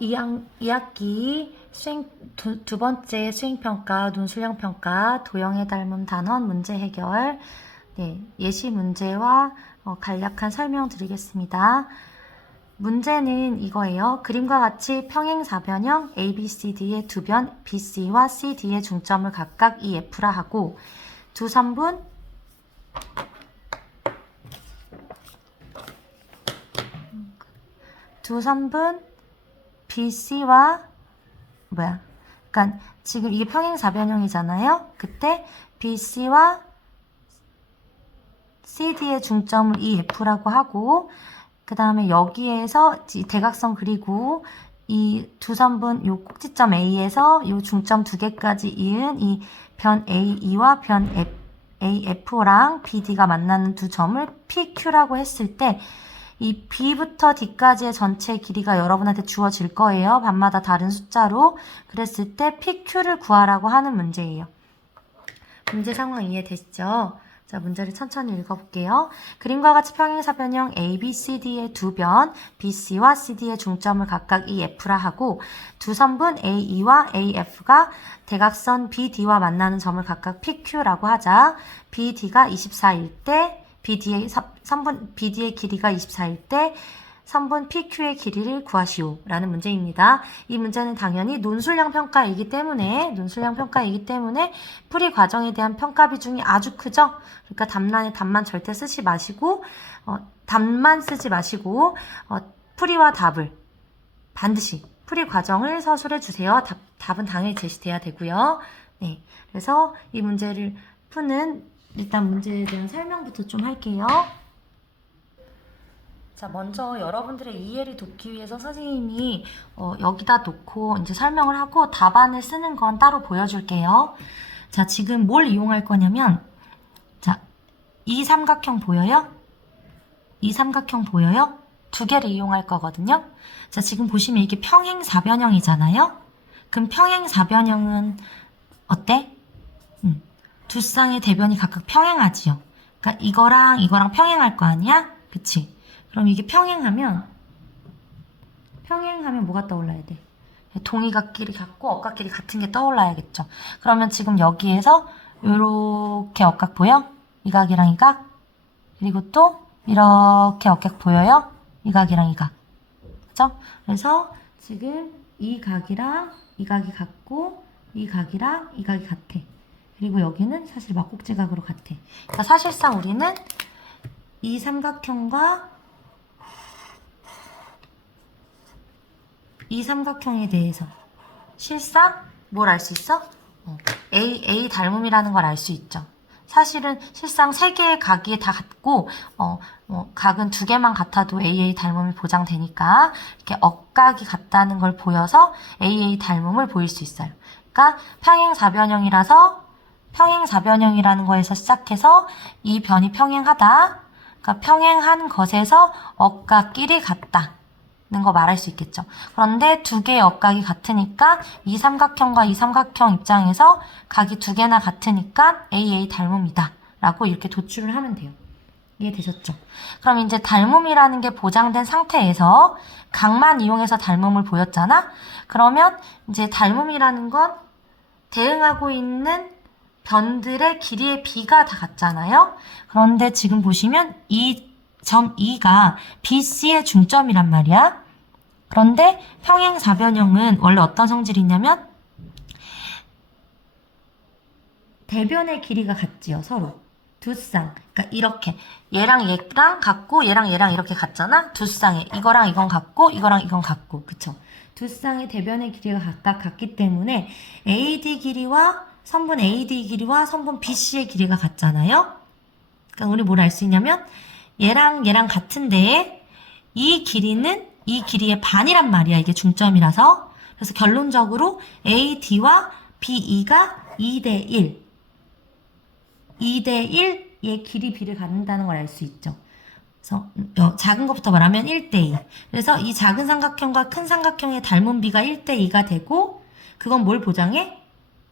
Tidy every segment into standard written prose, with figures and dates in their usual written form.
2학기 두 번째 수행평가, 논술형평가, 도형의 닮음 단원 문제 해결, 예시 문제와 간략한 설명 드리겠습니다. 문제는 이거예요. 그림과 같이 평행사변형 ABCD의 두 변 BC와 CD의 중점을 각각 EF라 하고 두 선분 BC와 그러니까 지금 이게 평행사변형이잖아요. 그때 BC와 CD의 중점을 EF라고 하고 그 다음에 여기에서 이 대각선 그리고 이 두 선분 요 꼭지점 A에서 요 중점 두 개까지 이은 이 변 AE와 변 AF랑 BD가 만나는 두 점을 PQ라고 했을 때 이 B부터 D까지의 전체 길이가 여러분한테 주어질 거예요. 반마다 다른 숫자로. 그랬을 때 PQ를 구하라고 하는 문제예요. 문제 상황 이해되시죠? 자, 문제를 천천히 읽어볼게요. 그림과 같이 평행사변형 ABCD의 두 변, BC와 CD의 중점을 각각 EF라 하고 두 선분 AE와 AF가 대각선 BD와 만나는 점을 각각 PQ라고 하자. BD가 24일 때 선분 BD의 길이가 24일 때 선분 PQ의 길이를 구하시오 라는 문제입니다. 이 문제는 당연히 논술형 평가이기 때문에 풀이 과정에 대한 평가 비중이 아주 크죠. 그러니까 답란에 답만 절대 쓰지 마시고 답만 쓰지 마시고 풀이와 답을 반드시 풀이 과정을 서술해 주세요. 답은 당연히 제시돼야 되고요. 네, 그래서 이 문제를 푸는 일단 문제에 대한 설명부터 좀 할게요. 자, 먼저 여러분들의 이해를 돕기 위해서 선생님이 여기다 놓고 이제 설명을 하고 답안을 쓰는 건 따로 보여줄게요. 자, 지금 뭘 이용할 거냐면, 자, 이 삼각형 보여요? 이 삼각형 보여요? 두 개를 이용할 거거든요. 자, 지금 보시면 이게 평행사변형이잖아요. 그럼 평행사변형은 어때? 두 쌍의 대변이 각각 평행하지요. 그러니까 이거랑 평행할 거 아니야? 그치? 그럼 이게 평행하면 뭐가 떠올라야 돼? 동의각끼리 같고 억각끼리 같은 게 떠올라야겠죠. 그러면 지금 여기에서 이렇게 억각 보여? 이 각이랑 이 각. 그리고 또 이렇게 억각 보여요? 이 각이랑 이 각. 그죠? 그래서 지금 이 각이랑 이 각이 같고 이 각이랑 이 각이 같아. 그리고 여기는 사실 막곡지각으로 같아. 그러니까 사실상 우리는 이 삼각형과 이 삼각형에 대해서 실상 뭘 알 수 있어? A 닮음이라는 걸 알 수 있죠. 사실은 실상 세 개의 각이 다 같고 각은 두 개만 같아도 AA 닮음이 보장되니까 이렇게 억각이 같다는 걸 보여서 AA 닮음을 보일 수 있어요. 그러니까 평행사변형이라는 거에서 시작해서 이 변이 평행하다. 그러니까 평행한 것에서 억각끼리 같다. 는 거 말할 수 있겠죠. 그런데 두 개의 억각이 같으니까 이 삼각형과 이 삼각형 입장에서 각이 두 개나 같으니까 AA 닮음이다. 라고 이렇게 도출을 하면 돼요. 이해되셨죠? 그럼 이제 닮음이라는 게 보장된 상태에서 각만 이용해서 닮음을 보였잖아? 그러면 이제 닮음이라는 건 대응하고 있는 변들의 길이의 비가 다 같잖아요? 그런데 지금 보시면 이 점 E가 BC의 중점이란 말이야. 그런데 평행사변형은 원래 어떤 성질이 있냐면 대변의 길이가 같지요, 서로. 두 쌍. 그러니까 이렇게 얘랑 같고 얘랑 이렇게 같잖아? 두 쌍에 이거랑 이건 같고 이거랑 이건 같고. 그쵸? 두 쌍의 대변의 길이가 각각 같기 때문에 선분 AD 길이와 선분 BC의 길이가 같잖아요? 그러니까 우리 뭘 알 수 있냐면 얘랑 같은데 이 길이는 이 길이의 반이란 말이야. 이게 중점이라서. 그래서 결론적으로 AD와 BE가 2대1. 2대1의 길이 비를 갖는다는 걸 알 수 있죠. 그래서 작은 것부터 말하면 1대2. 그래서 이 작은 삼각형과 큰 삼각형의 닮은 비가 1대2가 되고 그건 뭘 보장해?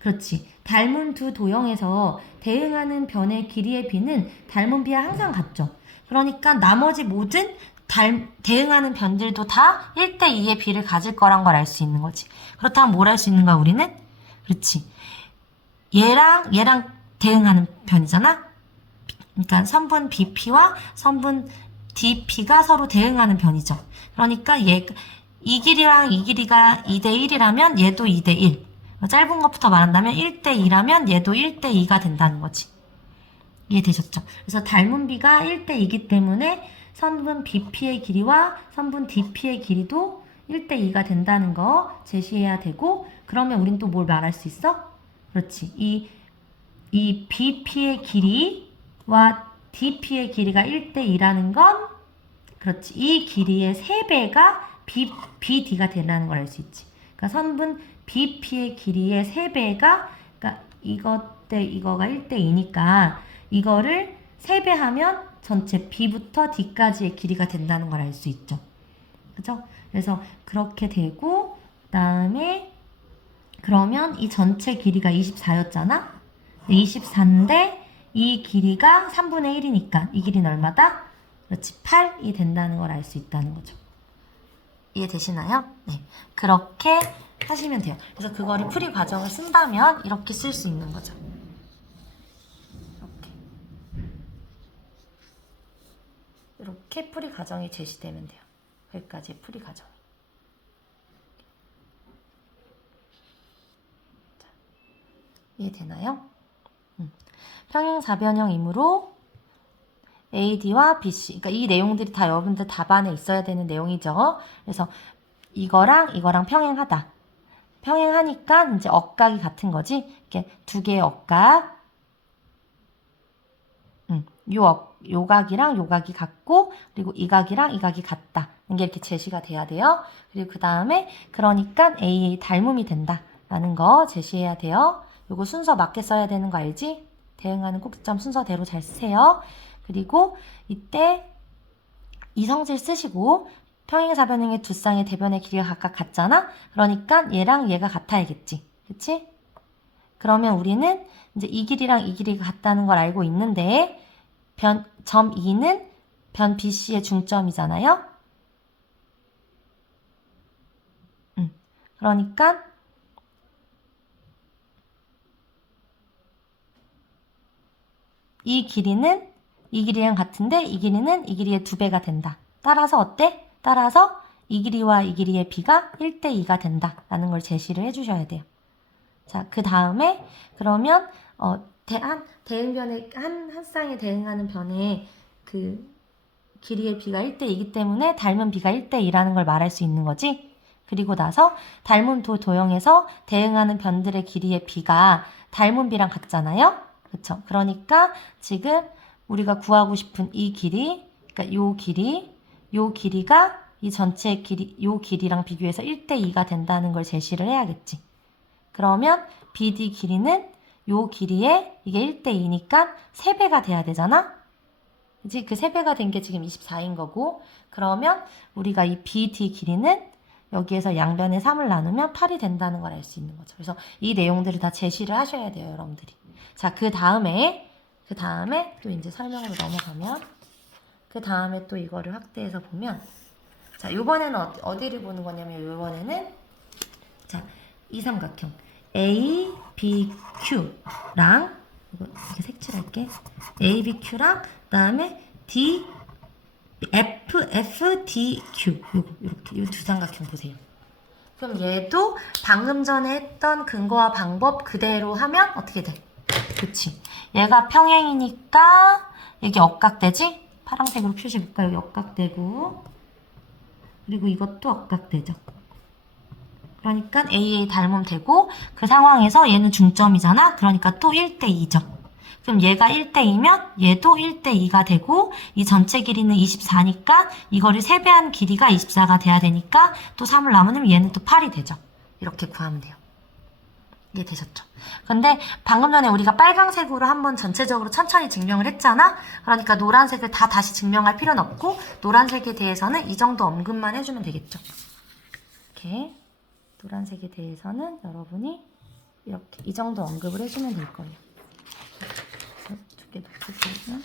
그렇지. 닮은 두 도형에서 대응하는 변의 길이의 비는 닮은 비와 항상 같죠. 그러니까 나머지 모든 대응하는 변들도 다 1대2의 비를 가질 거란 걸 알 수 있는 거지. 그렇다면 뭘 할 수 있는 거야, 우리는? 그렇지. 얘랑 대응하는 변이잖아? 그러니까 선분 BP와 선분 DP가 서로 대응하는 변이죠. 그러니까 이 길이랑 이 길이가 2대1이라면 얘도 2대1. 짧은 것부터 말한다면 1대2라면 얘도 1대2가 된다는 거지. 이해되셨죠? 그래서 닮은 비가 1대2이기 때문에 선분 BP의 길이와 선분 DP의 길이도 1대2가 된다는 거 제시해야 되고, 그러면 우린 또 뭘 말할 수 있어? 그렇지. 이 BP의 길이와 DP의 길이가 1대2라는 건, 그렇지. 이 길이의 3배가 BD가 되라는 걸 알 수 있지. 그러니까 선분 BP의 길이의 3배가, 그러니까 이거가 1대2니까 이거를 3배 하면 전체 B부터 D까지의 길이가 된다는 걸 알 수 있죠. 그죠? 그래서 그렇게 되고, 그다음에 그러면 이 전체 길이가 24였잖아? 24인데 이 길이가 3분의 1이니까 이 길이는 얼마다? 그렇지, 8이 된다는 걸 알 수 있다는 거죠. 이해되시나요? 네. 그렇게 하시면 돼요. 그래서 그거를 풀이 과정을 쓴다면 이렇게 쓸 수 있는 거죠. 이렇게 풀이 과정이 제시되면 돼요. 여기까지의 풀이 과정. 이해되나요? 평행사변형이므로 AD와 BC, 그러니까 이 내용들이 다 여러분들 답안에 있어야 되는 내용이죠. 그래서 이거랑 평행하다. 평행하니까 이제 억각이 같은 거지. 이렇게 두 개의 억각, 요 각이랑 요 각이 같고, 그리고 이 각이랑 이 각이 같다. 이게 이렇게 제시가 돼야 돼요. 그리고 그 다음에 그러니까 A 닮음이 된다라는 거 제시해야 돼요. 요거 순서 맞게 써야 되는 거 알지? 대응하는 꼭지점 순서대로 잘 쓰세요. 그리고 이때 이성질 쓰시고, 평행사변형의 두 쌍의 대변의 길이가 각각 같잖아? 그러니까 얘랑 얘가 같아야겠지. 그치? 그러면 우리는 이제 이 길이랑 이 길이가 같다는 걸 알고 있는데, 점 2는 변 BC의 중점이잖아요? 그러니까 이 길이는 이 길이랑 같은데 이 길이는 이 길이의 2배가 된다. 따라서 어때? 따라서 이 길이와 이 길이의 비가 1대2가 된다라는 걸 제시를 해주셔야 돼요. 자, 그 다음에 그러면 대응변에 한 쌍에 대응하는 변에 그 길이의 비가 1대2이기 때문에 닮은 비가 1대2라는 걸 말할 수 있는 거지. 그리고 나서 닮은 도형에서 대응하는 변들의 길이의 비가 닮은 비랑 같잖아요. 그쵸? 그러니까 지금 우리가 구하고 싶은 이 길이, 그러니까 요 길이가 이 전체 길이, 요 길이랑 비교해서 1대2가 된다는 걸 제시를 해야겠지. 그러면 BD 길이는 요 길이에 이게 1대2니까 3배가 돼야 되잖아? 그치? 그 3배가 된 게 지금 24인 거고, 그러면 우리가 이 BD 길이는 여기에서 양변에 3을 나누면 8이 된다는 걸 알 수 있는 거죠. 그래서 이 내용들을 다 제시를 하셔야 돼요, 여러분들이. 자, 그 다음에 또 이제 설명으로 넘어가면, 그 다음에 또 이거를 확대해서 보면, 자, 요번에는 어디를 보는 거냐면, 요번에는, 자, 이 삼각형. A, B, Q랑, 이렇게 색칠할게. A, B, Q랑, 그 다음에 D, F, D, Q. 이렇게, 이 두 삼각형 보세요. 그럼 얘도 방금 전에 했던 근거와 방법 그대로 하면 어떻게 돼? 그치. 얘가 평행이니까 여기 억각되지? 파란색으로 표시해볼까? 여기 억각되고, 그리고 이것도 억각되죠. 그러니까 AA 닮으면 되고, 그 상황에서 얘는 중점이잖아? 그러니까 또 1대2죠. 그럼 얘가 1대2면 얘도 1대2가 되고, 이 전체 길이는 24니까 이거를 3배한 길이가 24가 돼야 되니까 또 3을 나누면 얘는 또 8이 되죠. 이렇게 구하면 돼요. 이해되셨죠? 근데 방금 전에 우리가 빨강색으로 한번 전체적으로 천천히 증명을 했잖아? 그러니까 노란색을 다 다시 증명할 필요는 없고, 노란색에 대해서는 이 정도 언급만 해주면 되겠죠. 이렇게. 노란색에 대해서는 여러분이 이렇게 이 정도 언급을 해주면 될 거예요. 두개 붙여주면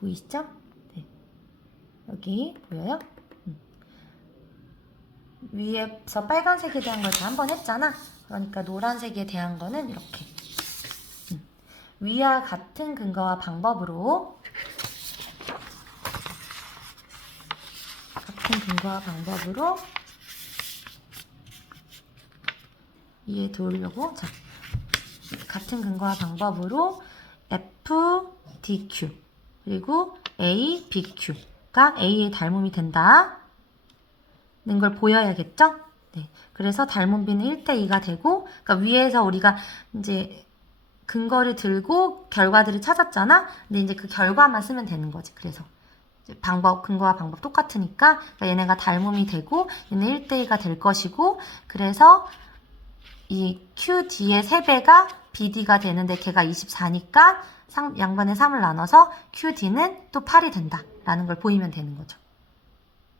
보이시죠? 네. 여기 보여요? 위에서 빨간색에 대한 걸 다 한 번 했잖아. 그러니까 노란색에 대한 거는 이렇게 위와 같은 근거와 방법으로 이해 도우려고 자, 같은 근거와 방법으로 F, DQ 그리고 A, BQ가 A의 닮음이 된다 는 걸 보여야겠죠? 네. 그래서 닮음비는 1대2가 되고 그러니까 위에서 우리가 이제 근거를 들고 결과들을 찾았잖아. 근데 이제 그 결과만 쓰면 되는 거지. 그래서 근거와 방법 똑같으니까 그러니까 얘네가 닮음이 되고 얘는 1대2가 될 것이고 그래서 이 QD의 3배가 BD가 되는데 걔가 24니까 양변에 3을 나눠서 QD는 또 8이 된다라는 걸 보이면 되는 거죠.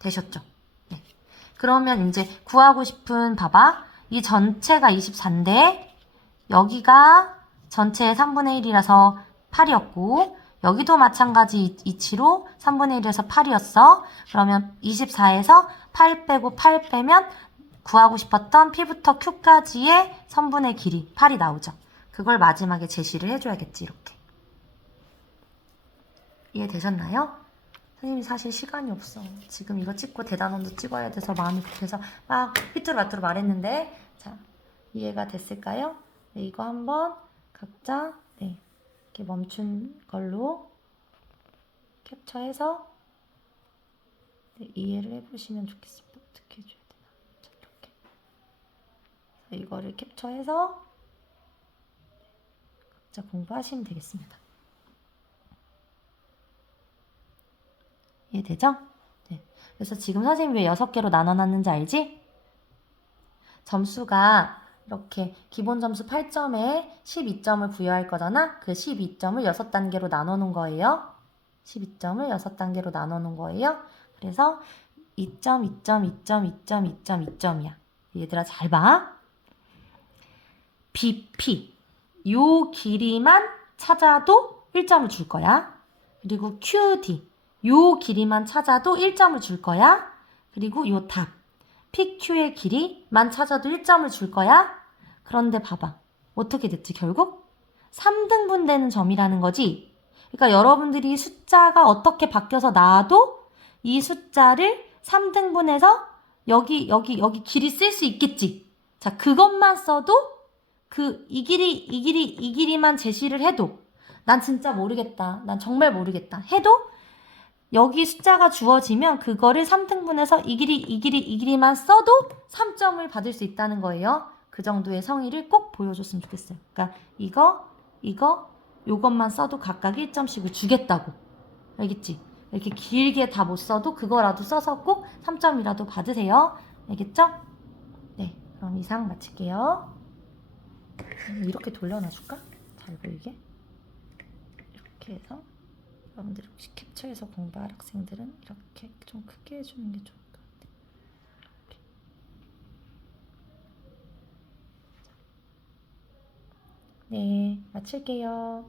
되셨죠? 네. 그러면 이제 구하고 싶은 봐봐. 이 전체가 24인데 여기가 전체의 3분의 1이라서 8이었고 여기도 마찬가지 이치로 3분의 1에서 8이었어. 그러면 24에서 8 빼고 8 빼면 구하고 싶었던 P부터 Q까지의 선분의 길이 8이 나오죠. 그걸 마지막에 제시를 해줘야겠지. 이렇게. 이해되셨나요? 선생님이 사실 시간이 없어. 지금 이거 찍고 대단원도 찍어야 돼서 마음이 급해서 막 삐뚤어마뚤어 말했는데 자 이해가 됐을까요? 네, 이거 한번 각자 네, 이렇게 멈춘 걸로 캡처해서 네, 이해를 해보시면 좋겠습니다. 어떻게 해줘야 되나? 자, 이렇게 이거를 캡처해서 각자 공부하시면 되겠습니다. 이해되죠? 네. 그래서 지금 선생님이 왜 6개로 나눠놨는지 알지? 점수가 이렇게 기본 점수 8점에 12점을 부여할 거잖아? 그 12점을 6단계로 나눠놓은 거예요. 12점을 6단계로 나눠놓은 거예요. 그래서 2점, 2점, 2점, 2점, 2점, 2점이야. 얘들아 잘 봐. BP 요 길이만 찾아도 1점을 줄 거야. 그리고 QD 요 길이만 찾아도 1점을 줄 거야. 그리고 요 답 PQ의 길이만 찾아도 1점을 줄 거야. 그런데 봐봐. 어떻게 됐지 결국? 3등분 되는 점이라는 거지. 그러니까 여러분들이 숫자가 어떻게 바뀌어서 나와도 이 숫자를 3등분해서 여기 길이 쓸 수 있겠지. 자, 그것만 써도 이 길이만 제시를 해도 난 진짜 모르겠다. 난 정말 모르겠다. 해도 여기 숫자가 주어지면 그거를 3등분해서 이 길이만 써도 3점을 받을 수 있다는 거예요. 그 정도의 성의를 꼭 보여줬으면 좋겠어요. 그러니까 요것만 써도 각각 1점씩을 주겠다고. 알겠지? 이렇게 길게 다 못 써도 그거라도 써서 꼭 3점이라도 받으세요. 알겠죠? 네, 그럼 이상 마칠게요. 이렇게 돌려놔줄까? 잘 보이게. 이렇게 해서 여러분들이 혹시 캡처해서 공부할 학생들은 이렇게 좀 크게 해주는 게 좋을 것 같아요. 이렇게. 네, 마칠게요.